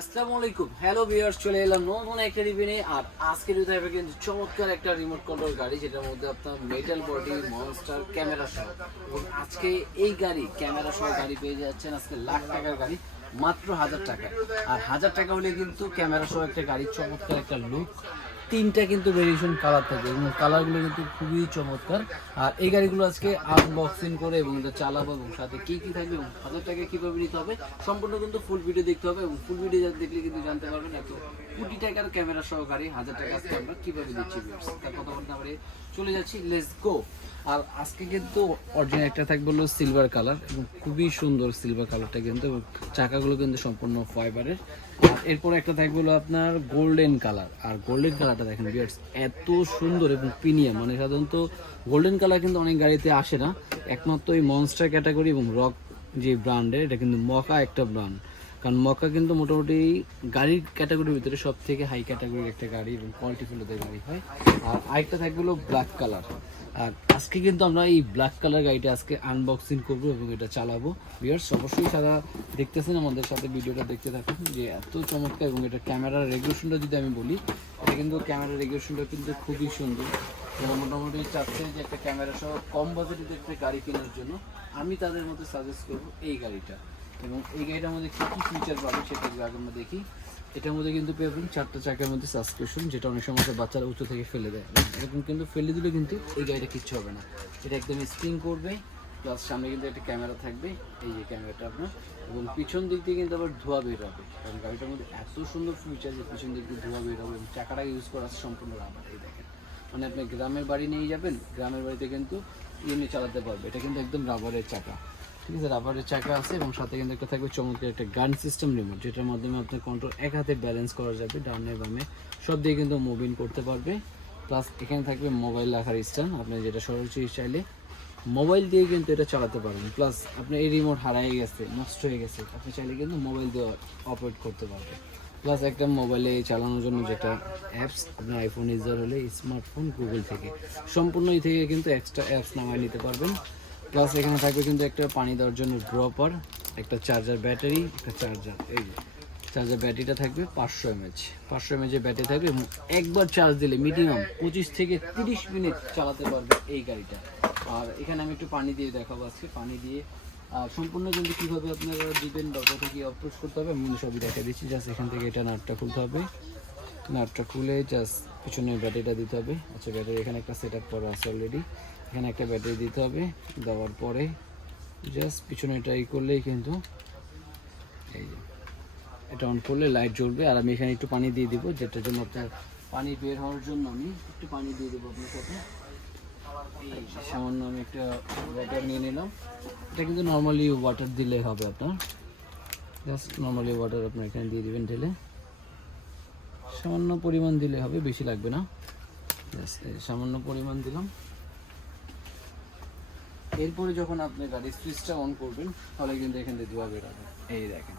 আসসালামু আলাইকুম। Hello viewers চলে এলাম নতুন একটা রিভিউ নিয়ে। আর আজকে রিভিউ থাকবে কিন্তু চমৎকার একটা রিমোট কন্ট্রোল গাড়ি, যেটার মধ্যে আপনার মেটাল বডি মনস্টার ক্যামেরা সহ। এবং আজকে এই গাড়ি ক্যামেরা সহ গাড়ি পেয়ে যাচ্ছেন আজকে লাখ টাকার গাড়ি, মাত্র হাজার টাকা আর হাজার টাকা হলে কিন্তু ক্যামেরা সহ একটা গাড়ির চমৎকার একটা লুক তিনটা কিন্তু ভেরিয়েশন কালার থাকে এবং কালারগুলো কিন্তু খুবই চমৎকার। আর এই গাড়িগুলো আজকে আনবক্সিং করে এবং এটা চালাবো এবং সাথে কী কী থাকবে এবং হাজার টাকা কীভাবে নিতে হবে, সম্পূর্ণ কিন্তু ফুল ভিডিও দেখতে হবে এবং ফুল ভিডিও দেখলে কিন্তু জানতে পারবেন এত কোটি টাকার ক্যামেরা সহ গাড়ি হাজার টাকা আজকে আমরা কীভাবে দিচ্ছি তার কথা বলতে আমরা চলে যাচ্ছি লেস গো আর আজকে কিন্তু অরিজিনাল একটা থাকবে হলো সিলভার কালার এবং খুবই সুন্দর সিলভার কালারটা কিন্তু চাকাগুলো কিন্তু সম্পূর্ণ ফাইবারের আর এরপর একটা থাকবে হলো আপনার গোল্ডেন কালার আর গোল্ডেন কালারটা দেখেন বিয়ার্স এত সুন্দর এবং প্রিমিয়াম মানে সাধারণত গোল্ডেন কালার কিন্তু অনেক গাড়িতে আসে না। একমাত্র এই মনস্টার ক্যাটাগরি এবং রক যে ব্র্যান্ডের এটা কিন্তু মকা একটা ব্র্যান্ড কারণ মক্কা কিন্তু মোটামুটি গাড়ির ক্যাটাগরির ভিতরে সব থেকে হাই ক্যাটাগরির একটা গাড়ি এবং কোয়ালিটি ফুলদের গাড়ি হয়। আর আরেকটা থাকবে হলো ব্ল্যাক কালার আর আজকে কিন্তু আমরা এই ব্ল্যাক কালার গাড়িটা আজকে আনবক্সিং করব এবং এটা চালাবো। বিয়ার্স অবশ্যই সারা দেখতেছেন আমাদের সাথে ভিডিওটা দেখতে থাকুন, যে এত চমৎকার এবং এটা ক্যামেরার রেগুলেশনটা যদি আমি বলি, এটা কিন্তু ক্যামেরার রেগুলেশনটা কিন্তু খুবই সুন্দর। যারা মোটামুটি চাচ্ছে যে একটা ক্যামেরা সহ কম বাজেটের একটা গাড়ি কেনার জন্য আমি তাদের মধ্যে সাজেস্ট করব এই গাড়িটা। এবং এই গাড়িটার মধ্যে কী কী ফিচার পাবে সেটা আগে আমরা দেখি এটার মধ্যে কিন্তু পেয়ে যাবেন চারটা চাকার মধ্যে সাসপেনশন যেটা অনেক সময় বাচ্চারা উঁচু থেকে ফেলে দেয়। এরকম কিন্তু ফেলে দিলে কিন্তু এই গাড়িটা কিচ্ছু হবে না। এটা একদম স্প্রিং করবে প্লাস সামনে কিন্তু একটা ক্যামেরা থাকবে, এই যে ক্যামেরাটা আপনার। এবং পিছন দিক দিয়ে কিন্তু আবার ধোয়া বের হবে, কারণ গাড়িটার মধ্যে এত সুন্দর ফিচার যে পিছন দিক দিয়ে ধোয়া বের হবে এবং চাকাটা ইউজ করা সম্পূর্ণ রাবার এই দেখেন। মানে আপনি গ্রামের বাড়ি নিয়ে যাবেন, গ্রামের বাড়িতে কিন্তু এমনি চালাতে পারবে। এটা কিন্তু একদম রাবারের চাকা। ঠিক আছে রাবারের চাকা আছে এবং সাথে কিন্তু একটা থাকবে চমৎকার একটা গান সিস্টেম রিমোট যেটার মাধ্যমে আপনার কন্ট্রোল এক হাতে ব্যালেন্স করা যাবে, ডানে বামে সব দিয়ে কিন্তু মুভিং করতে পারবে। প্লাস এখানে থাকবে মোবাইল রাখার স্ট্যান্ড আপনি যেটা সরাসরি চাইলে মোবাইল দিয়ে কিন্তু এটা চালাতে পারবেন প্লাস আপনার এই রিমোট হারাই গেছে, নষ্ট হয়ে গেছে, আপনি চাইলে কিন্তু মোবাইল দিয়ে অপারেট করতে পারবেন। প্লাস একটা মোবাইলে চালানোর জন্য যেটা অ্যাপস আপনার আইফোন ইউজার হলে স্মার্টফোন গুগল থেকে। সম্পূর্ণ এই থেকে কিন্তু এক্সট্রা অ্যাপস নামায় নিতে পারবেন। প্লাস এখানে থাকবে কিন্তু একটা পানি দেওয়ার জন্য ড্রপার একটা চার্জার ব্যাটারি একটা চার্জার এই যে চার্জার ব্যাটারিটা থাকবে পাঁচশো এমএচ পাঁচশো এমএচের ব্যাটারি থাকবে একবার চার্জ দিলে মিনিমাম পঁচিশ থেকে তিরিশ মিনিট চালাতে পারবে এই গাড়িটা। আর এখানে আমি একটু পানি দিয়ে দেখাবো আজকে, পানি দিয়ে। সম্পূর্ণ কিন্তু কীভাবে আপনারা দিবেন বা কোথাও কি অপ্রোচ করতে হবে, আমি সবই দেখা দিচ্ছি। জাস্ট এখান থেকে এটা নাটটা খুলতে হবে। নাটটা খুলে জাস্ট পিছনে ব্যাটারিটা দিতে হবে। আচ্ছা ব্যাটারি এখানে একটা সেট আপ করা আছে অলরেডি এখানে একটা ব্যাটারি দিতে হবে। দেওয়ার পরে জাস্ট পিছনে ট্রাই করলেই কিন্তু এই যে এটা অন করলে লাইট জ্বলবে। আর আমি এখানে একটু পানি দিয়ে দিব, যেটার জন্য আপনার পানি বের হওয়ার জন্য আমি একটু পানি দিয়ে দেবো আপনার সাথে। সামান্য আমি একটা ওয়াটার নিয়ে নিলাম। এটা কিন্তু নর্মালি ওয়াটার দিলে হবে আপনার। জাস্ট নর্মালি ওয়াটার আপনার এখানে দিয়ে দিবেন ঢেলে। সামান্য পরিমাণ দিলে হবে, বেশি লাগবে না। জাস্ট সামান্য পরিমাণ দিলাম। এরপরে যখন আপনি গাড়ির সুইচটা অন করবেন, তাহলে কিন্তু এখান থেকে ধোয়া বের হবে। এই দেখেন।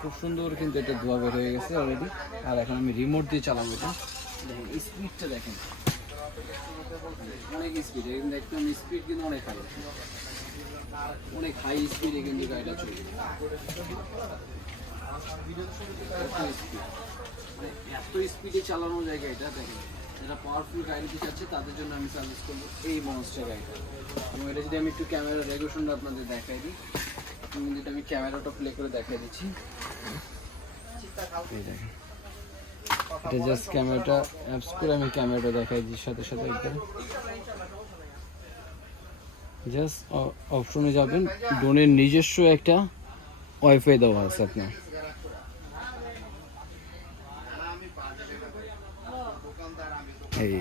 খুব সুন্দর কিন্তু এটা ধোয়া বের হয়ে গেছে অলরেডি আর এখন আমি রিমোট দিয়ে চালাবো এটা। দেখেন স্পিডটা দেখেন। অনেক স্পিড একদম স্পিড কিন্তু অনেক হাই অনেক হাই স্পিডে কিন্তু গাড়িটা চলবে। এত মানে স্পিডে চালানো যায় গাড়িটা, দেখেন। যারা পাওয়ারফুল গাড়ি নিতে চাচ্ছে, তাদের জন্য আমি সাজেস্ট করব এই মনস্টার গাড়িটা। এবং এটা যদি আমি একটু ক্যামেরা রেগুলেশনটা আপনাদের দেখাই দিই। যেটা আমি ক্যামেরাটা প্লে করে দেখাই দিচ্ছি। এটা জাস্ট ক্যামেরাটা অ্যাপস করে আমি ক্যামেরাটা দেখাই দিই সাথে সাথে একদম জাস্ট অপশনে যাবেন। ড্রোনের নিজস্ব একটা ওয়াইফাই দেওয়া আছে আপনার। এই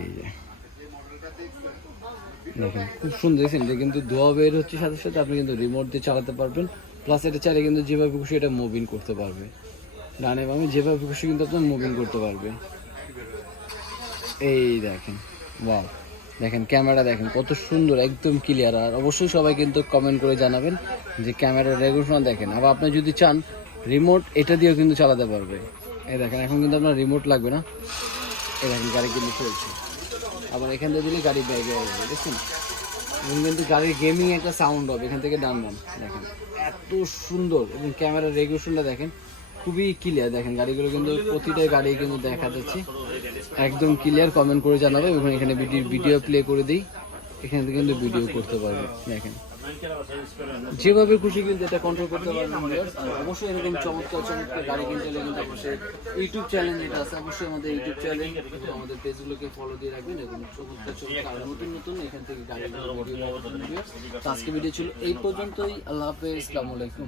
দেখেন, খুব সুন্দর দেখছেন কিন্তু ধোয়া বের হচ্ছে সাথে সাথে, আপনি কিন্তু রিমোট দিয়ে চালাতে পারবেন। প্লাস এটা চাইলে কিন্তু যেভাবে খুশি এটা মুভিং করতে পারবে। ডানে বামে যেভাবে খুশি কিন্তু আপনার মুভিং করতে পারবে। এই দেখেন ওয়াও দেখেন ক্যামেরা দেখেন, কত সুন্দর, একদম ক্লিয়ার আর অবশ্যই সবাই কিন্তু কমেন্ট করে জানাবেন যে ক্যামেরার রেগুলেশন দেখেন। আবার আপনি যদি চান রিমোট এটা দিয়েও কিন্তু চালাতে পারবে। এই দেখেন, এখন কিন্তু আপনার রিমোট লাগবে না। এই দেখেন গাড়ি কিন্তু চলছে আবার এখান থেকে দিলে গাড়ি ব্যাগে আসবে দেখুন এবং কিন্তু গাড়ির গেমিং একটা সাউন্ড হবে, এখান থেকে ডান ডান, দেখেন। এত সুন্দর, এবং ক্যামেরার রেগুলেশনটা দেখেন, খুবই ক্লিয়ার দেখেন, গাড়িগুলো কিন্তু প্রতিটা গাড়ি কিন্তু দেখা যাচ্ছে একদম ক্লিয়ার কমেন্ট করে জানাবে, এবং এখানে ভিডিও ভিডিও প্লে করে দিই। এখানে থেকে কিন্তু ভিডিও করতে পারবে। দেখেন। যেভাবে খুশি কিন্তু এটা কন্ট্রোল করতে পারবেন অবশ্যই এরকম চমৎকার চমৎকার গাড়ি কিনতে হলে কিন্তু অবশ্যই ইউটিউব চ্যানেল যেটা আছে, অবশ্যই আমাদের ইউটিউব চ্যানেল আমাদের পেজগুলোকে ফলো দিয়ে রাখবেন, এবং চমৎকার চমৎকার নতুন নতুন এখান থেকে গাড়িগুলো ভিডিও আজকে ভিডিও ছিল এই পর্যন্তই। আল্লাহ হাফেজ। আসসালামু আলাইকুম।